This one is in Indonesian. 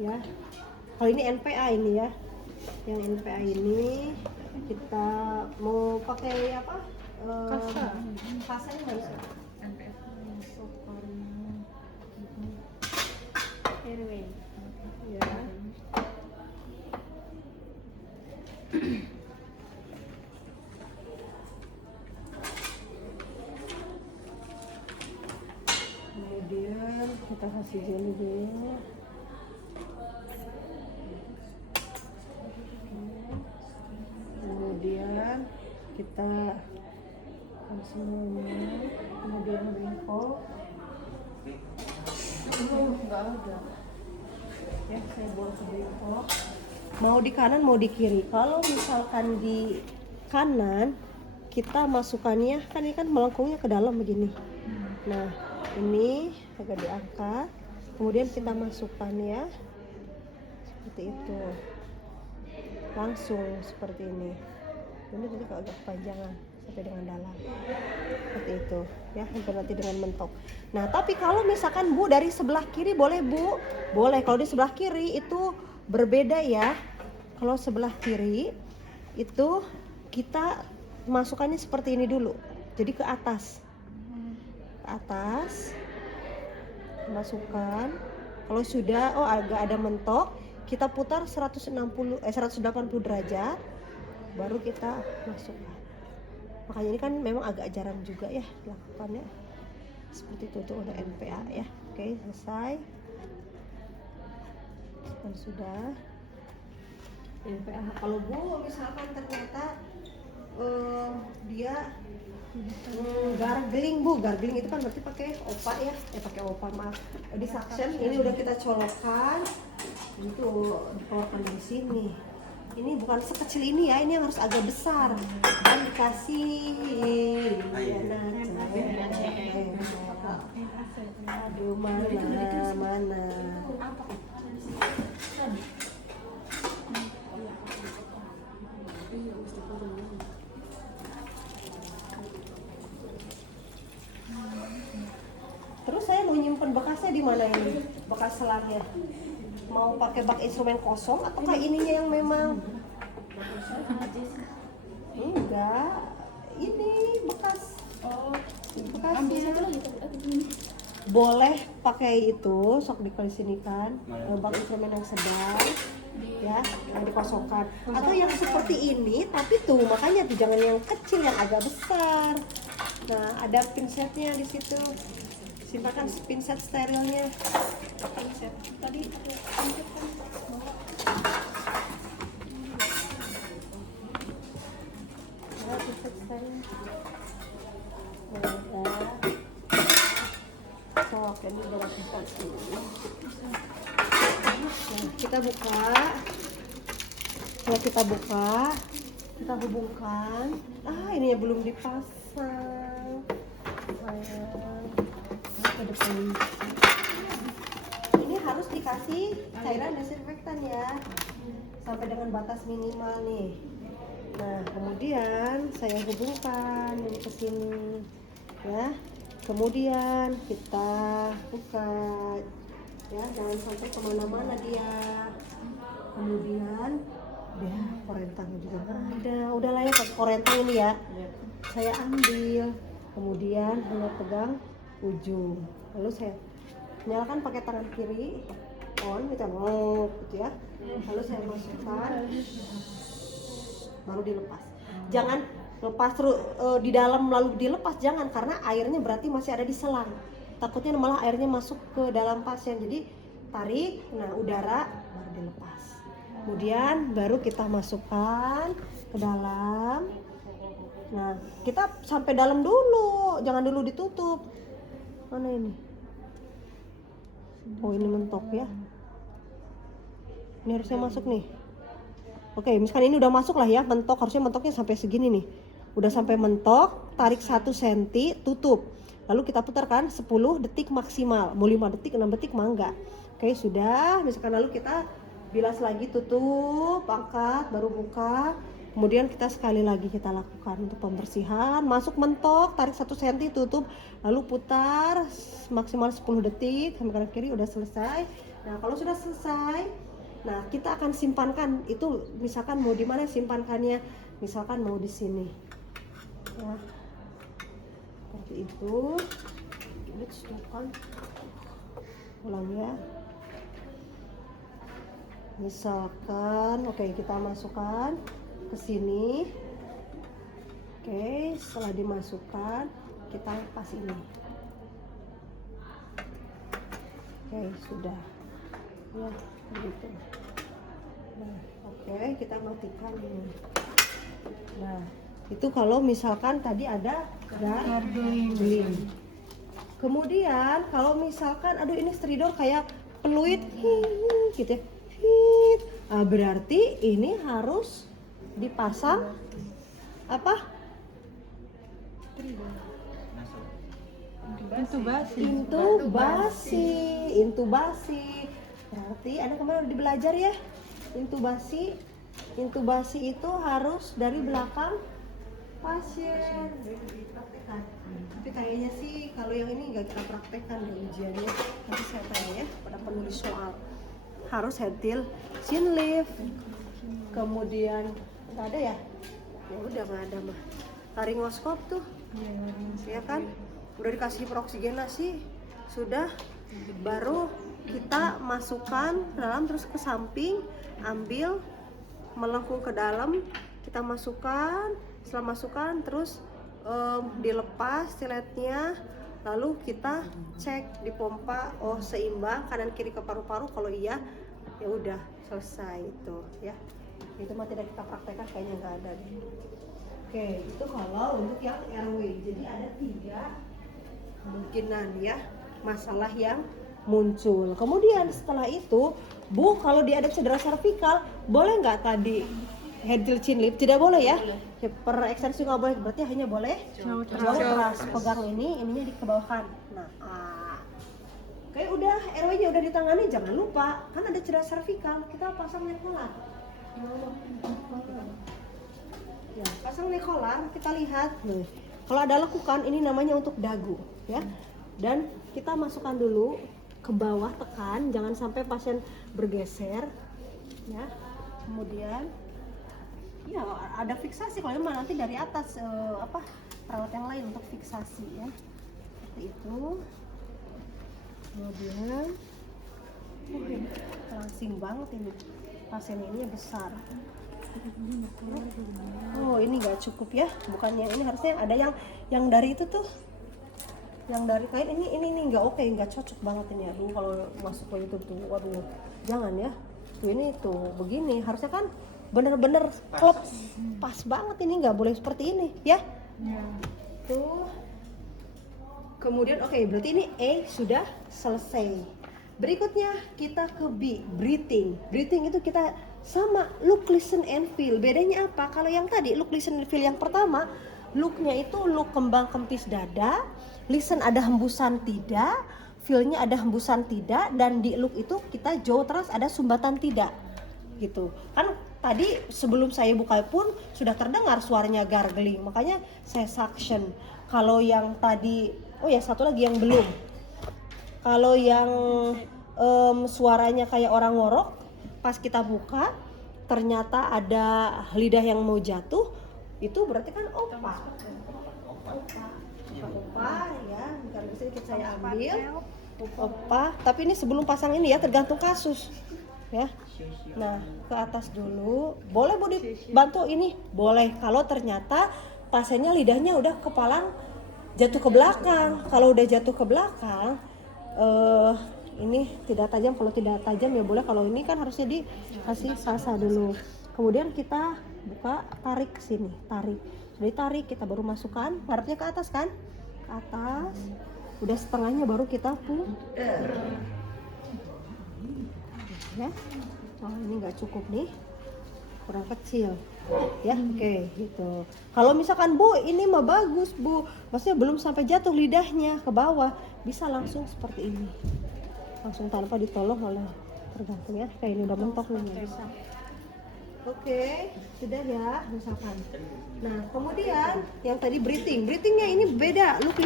ya. Kalau ini NPA ini ya, yang NPA ini kita mau pakai apa? Kasanya mana? NPF masukkan Airway ya. Kemudian kita kasih jelly dulu. Kemudian kita semuanya, kemudian bengkok. nggak ada. Ya, saya bawa ke bengkok. Mau di kanan mau di kiri. Kalau misalkan di kanan kita masukannya kan ini kan melengkungnya ke dalam begini. Nah, ini agak diangkat. Kemudian kita masukkan ya. Seperti itu. Langsung seperti ini. Ini tadi agak kepanjangan sampai dengan dalam. Seperti itu ya, sampai nanti dengan mentok. Nah, tapi kalau misalkan Bu dari sebelah kiri boleh Bu? Boleh. Kalau di sebelah kiri itu berbeda ya. Kalau sebelah kiri itu kita masukannya seperti ini dulu. Jadi ke atas. Ke atas. Masukkan. Kalau sudah agak ada mentok, kita putar 180 180 derajat baru kita masukkan. Makanya ini kan memang agak jarang juga ya lakukannya. Seperti itu tuh udah NPA ya. Oke, selesai. Dan sudah NPA. Kalau Bu misalkan ternyata dia gargling Bu, gargling itu kan berarti pakai opa ya, pakai opa maaf. Di suction ini udah kita colokkan, itu dikeluarkan dari sini. Ini bukan sekecil ini ya, ini yang harus agak besar. Dan dikasih aduh mana. Terus saya mau nyimpen bekasnya di mana ini? Bekas selangnya. Mau pakai bak instrumen kosong atau kayak ininya yang memang enggak, ini bekas bekasnya. Boleh pakai itu, sok dikasihkan bak instrumen yang sedang ya, yang dikosongkan. Atau yang seperti ini, tapi tuh makanya tuh jangan yang kecil, yang agak besar. Nah, ada pinsetnya di situ. Simpankan pinset sterilnya. Pinset tadi pinset kan pinset steril. Sok ini udah pinset dulu. Nah, kita buka. Setelah kita buka, kita hubungkan. Ini ya belum dipasang. Ke depan. Ini harus dikasih cairan desinfektan ya, sampai dengan batas minimal nih. Nah, kemudian saya hubungkan ini ke sini ya. Kemudian kita buka ya, jangan sampai kemana-mana dia. Kemudian ya, korentang juga ada. Udah lah ya, korentang ini ya. Saya ambil, kemudian hanya pegang ujung, lalu saya nyalakan pakai tangan kiri on, kita gitu ya, lalu saya masukkan, baru dilepas. Jangan lepas terus di dalam lalu dilepas, jangan, karena airnya berarti masih ada di selang, takutnya malah airnya masuk ke dalam pasien. Jadi tarik, nah udara baru dilepas, kemudian baru kita masukkan ke dalam. Nah, kita sampai dalam dulu, jangan dulu ditutup. Mana ini? Oh, ini mentok ya. Ini harusnya masuk nih. Oke, misalkan ini udah masuk lah ya, mentok. Harusnya mentoknya sampai segini nih. Udah sampai mentok, tarik 1 cm, tutup. Lalu kita putarkan 10 detik maksimal. Mau 5 detik, 6 detik mah enggak. Oke, sudah. Misalkan lalu kita bilas lagi, tutup, angkat, baru buka. Kemudian kita sekali lagi kita lakukan untuk pembersihan. Masuk mentok, tarik 1 cm, tutup, lalu putar maksimal 10 detik sampai kanan kiri. Udah selesai. Nah, kalau sudah selesai, nah kita akan simpankan itu, misalkan mau di mana simpankannya, misalkan mau di sini. Ya. Seperti itu. Let's kan. Ulang ya. Misalkan, oke, kita masukkan ke sini. Oke, setelah dimasukkan, kita lepas ini. Oke, sudah. Ya, begitu. Nah, oke, kita matikan ini. Nah, itu kalau misalkan tadi ada gargling. Kemudian kalau misalkan aduh ini stridor kayak peluit gitu ya. Nah, berarti ini harus dipasang apa? Intubasi. Berarti Anda kemarin udah belajar ya? Intubasi itu harus dari belakang pasien. Dipraktekkan. Tapi kayaknya sih kalau yang ini nggak kita praktekkan di ujiannya. Nanti saya tanya ya pada penulis soal. Harus head-till chin lift. Kemudian nggak ada ya? Ya udah nggak ada mah. Laringoskop tuh, ya kan? Udah dikasih peroksigenasi, sudah. Baru kita masukkan ke dalam, terus ke samping, ambil, melengkung ke dalam, kita masukkan. Setelah masukkan, terus dilepas siletnya, lalu kita cek di pompa, oh seimbang kanan kiri ke paru-paru. Kalau iya, ya udah selesai itu, ya. Itu mah tidak kita praktekkan, kayaknya nggak ada deh. Oke, itu kalau untuk yang airway. Jadi ada 3 kemungkinan ya masalah yang muncul. Kemudian setelah itu, Bu, kalau dia ada cedera servikal, boleh nggak tadi head-till chin lift? Tidak boleh ya? Ya, per ekstensi nggak boleh, berarti hanya boleh jauh teras. Pegang ininya dikebawahkan. Nah, oke, udah airway-nya udah ditangani, jangan lupa kan ada cedera servikal, kita pasang nekolar. Ya, pasang nekolar, kita lihat nih. Kalau ada lekukan, ini namanya untuk dagu, ya. Dan kita masukkan dulu ke bawah, tekan, jangan sampai pasien bergeser, ya. Kemudian, ya ada fiksasi. Kalau memang nanti dari atas perawat yang lain untuk fiksasi, ya. Seperti itu. Kemudian, langsing banget ini. Pasien ini besar. Oh, ini nggak cukup ya, bukan yang ini, harusnya ada yang dari itu tuh, yang dari kain. Ini nggak oke, nggak cocok banget ini. Aduh, kalau masuk ke itu tuh, waduh, jangan ya. Tuh ini tuh begini, harusnya kan bener-bener klop, pas banget. Ini nggak boleh seperti ini ya. Tuh. Kemudian oke, berarti ini A sudah selesai. Berikutnya kita ke B, breathing. Breathing itu kita sama look, listen, and feel. Bedanya apa? Kalau yang tadi look, listen, and feel yang pertama, looknya itu look kembang kempis dada, listen ada hembusan tidak, feel-nya ada hembusan tidak, dan di look itu kita jauh teras ada sumbatan tidak, gitu. Kan tadi sebelum saya buka pun sudah terdengar suaranya gargling, makanya saya suction. Kalau yang tadi, oh ya satu lagi yang belum. Kalau yang suaranya kayak orang ngorok, pas kita buka ternyata ada lidah yang mau jatuh, itu berarti kan opa ya. Bukan sedikit saya ambil opa, tapi ini sebelum pasang ini ya, tergantung kasus ya. Nah, ke atas dulu. Boleh Bu dibantu ini? Boleh. Kalau ternyata pasiennya lidahnya udah kepalang jatuh ke belakang. Kalau udah jatuh ke belakang, ini tidak tajam. Kalau tidak tajam ya boleh. Kalau ini kan harusnya dikasih salsa dulu. Kemudian kita buka, tarik ke sini, tarik. Sudah tarik, kita baru masukkan, ngarepnya ke atas kan? Ke atas. Udah setengahnya baru kita puter. Ya. Oh, ini nggak cukup nih. Kurang kecil. Ya, oke, gitu. Kalau misalkan Bu, ini mah bagus Bu, maksudnya belum sampai jatuh lidahnya ke bawah, bisa langsung seperti ini, langsung tanpa ditolong oleh, tergantung ya. Kayak ini udah mentok nih, nggak bisa. Oke, sudah ya, misalkan. Nah, kemudian yang tadi breathingnya ini beda.